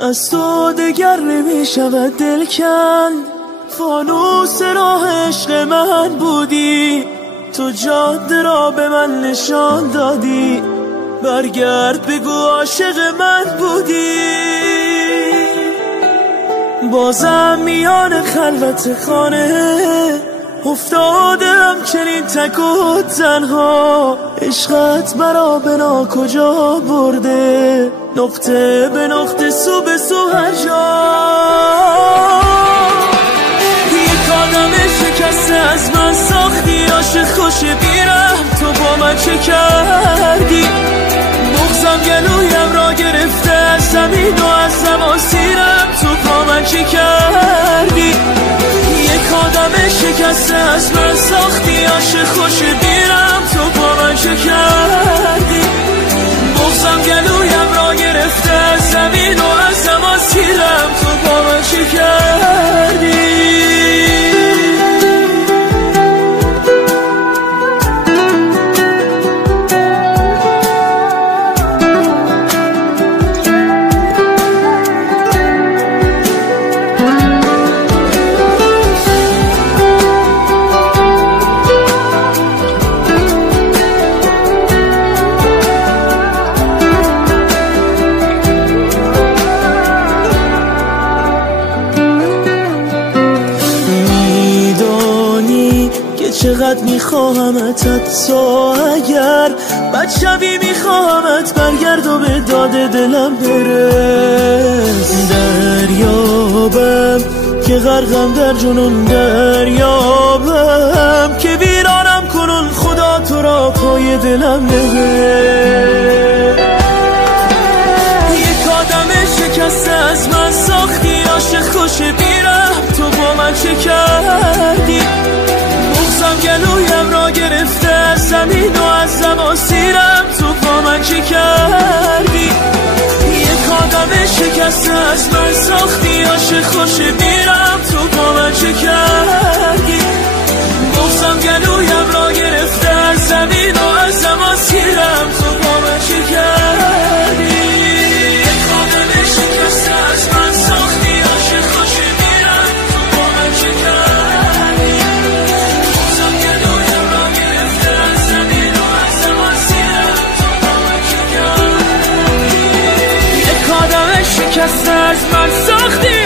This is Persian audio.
از تو دگر نمیشود دل کند، فانوس راه عشق من بودی، تو جاده را به من نشان دادی، برگرد بگو عاشق من بودی. بازم میان خلوت خانه افتادم چنین تک و تنها، عشقت مرا بنا کجا برده، نقطه به نقطه سو به سو هر جا. یک آدم شکسته از من ساختی، عاشق خوش بیرم تو با من چه کردی، بغضم گلویم را گرفته از زمین و از زماسیرم تو با من چه کردی. یک آدم شکسته از من ساختی، عاشق خوش بیرم تو با من چه کردی، بغضم گلویم را گرفته از زمین و از زماسیرم تو با من چه کردی. چقدر میخواهمت، حتی اگر بد شوی میخواهمت، برگرد و به داد دلم برس. دریابم که غرقم در جنون، دریابم که ویرانم کنون، خدا تو را پای دلم نبر. یک آدم شکسته از من ساختی، عاشق خوش بیرم تو با من چه کردی، بغضم گلویم را گرفته از زمین و از زماسیرم تو با من چه کردی. یک آدم شکسته از من ساختی، عاشق خوش بیرم تو با من چه کردی، بغضم گلویم را گرفته از زمین و از زماسیرم تو با من چه کردی. یک آدم شکسته از من ساختی، عاشق خوش بیرم تو با من چه کردی، بغضم گلویم را گرفته از زمین و از زماسیرم تو با من چه کردی. یک آدم شکسته از من ساختی،